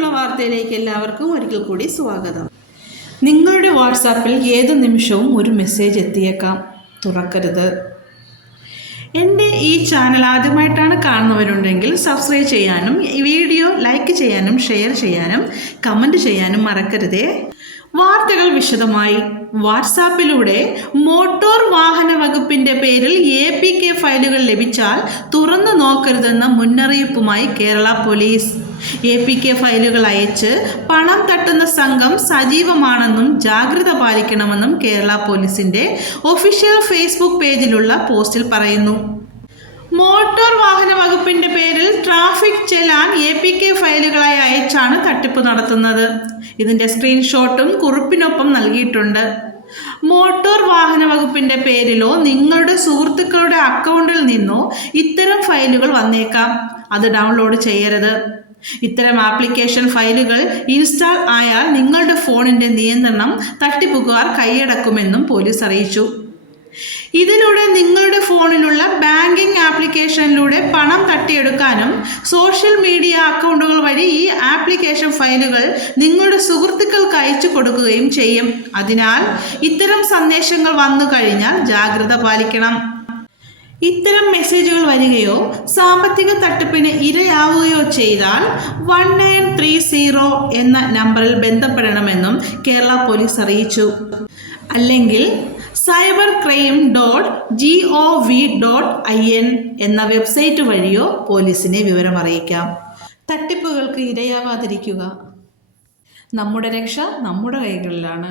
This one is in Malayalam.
പെട്ടെന്നുള്ള വാർത്തയിലേക്ക് എല്ലാവർക്കും ഒരിക്കൽ കൂടി സ്വാഗതം. നിങ്ങളുടെ വാട്സാപ്പിൽ ഏത് നിമിഷവും ഒരു മെസ്സേജ് എത്തിയേക്കാം, തുറക്കരുത്. എൻ്റെ ഈ ചാനൽ ആദ്യമായിട്ടാണ് കാണുന്നവരുണ്ടെങ്കിൽ സബ്സ്ക്രൈബ് ചെയ്യാനും വീഡിയോ ലൈക്ക് ചെയ്യാനും ഷെയർ ചെയ്യാനും കമൻറ്റ് ചെയ്യാനും മറക്കരുതേ. വാർത്തകൾ വിശദമായി. വാട്സാപ്പിലൂടെ മോട്ടോർ വാഹന വകുപ്പിന്റെ പേരിൽ APK ഫയലുകൾ ലഭിച്ചാൽ തുറന്നു നോക്കരുതെന്ന മുന്നറിയിപ്പുമായി കേരള പോലീസ്. APK ഫയലുകൾ അയച്ച് പണം തട്ടുന്ന സംഘം സജീവമാണെന്നും ജാഗ്രത പാലിക്കണമെന്നും കേരള പോലീസിന്റെ ഒഫീഷ്യൽ ഫേസ്ബുക്ക് പേജിലുള്ള പോസ്റ്റിൽ പറയുന്നു. മോട്ടോർ വാഹന വകുപ്പിന്റെ പേരിൽ ട്രാഫിക് ചെലാൻ APK ഫയലുകളായി അയച്ചാണ് തട്ടിപ്പ് നടത്തുന്നത്. ഇതിന്റെ സ്ക്രീൻഷോട്ടും കുറിപ്പിനൊപ്പം നൽകിയിട്ടുണ്ട്. മോട്ടോർ വാഹന വകുപ്പിന്റെ പേരിലോ നിങ്ങളുടെ സുഹൃത്തുക്കളുടെ അക്കൗണ്ടിൽ നിന്നോ ഇത്തരം ഫയലുകൾ വന്നേക്കാം. അത് ഡൗൺലോഡ് ചെയ്യരുത്. ഇത്തരം ആപ്ലിക്കേഷൻ ഫയലുകൾ ഇൻസ്റ്റാൾ ആയാൽ നിങ്ങളുടെ ഫോണിന്റെ നിയന്ത്രണം തട്ടിപ്പുകാർ കൈയടക്കുമെന്നും പോലീസ് അറിയിച്ചു. ഇതിലൂടെ നിങ്ങളുടെ ഫോണിലുള്ള ബാങ്കിംഗ് ആപ്ലിക്കേഷനിലൂടെ പണം തട്ടിയെടുക്കാനും സോഷ്യൽ മീഡിയ അക്കൗണ്ടുകൾ വഴി ഈ ആപ്ലിക്കേഷൻ ഫയലുകൾ നിങ്ങളുടെ സുഹൃത്തുക്കൾക്ക് അയച്ചു കൊടുക്കുകയും ചെയ്യും. അതിനാൽ ഇത്തരം സന്ദേശങ്ങൾ വന്നു കഴിഞ്ഞാൽ ജാഗ്രത പാലിക്കണം. ഇത്തരം മെസ്സേജുകൾ വരികയോ സാമ്പത്തിക തട്ടിപ്പിന് ഇരയാവുകയോ ചെയ്താൽ 1930 എന്ന നമ്പറിൽ ബന്ധപ്പെടണമെന്നും കേരള പോലീസ് അറിയിച്ചു. അല്ലെങ്കിൽ cybercrime.gov.in എന്ന വെബ്സൈറ്റ് വഴിയോ പോലീസിനെ വിവരം അറിയിക്കാം. തട്ടിപ്പുകൾക്ക് ഇരയാവാതിരിക്കുക. നമ്മുടെ രക്ഷ നമ്മുടെ കൈകളിലാണ്.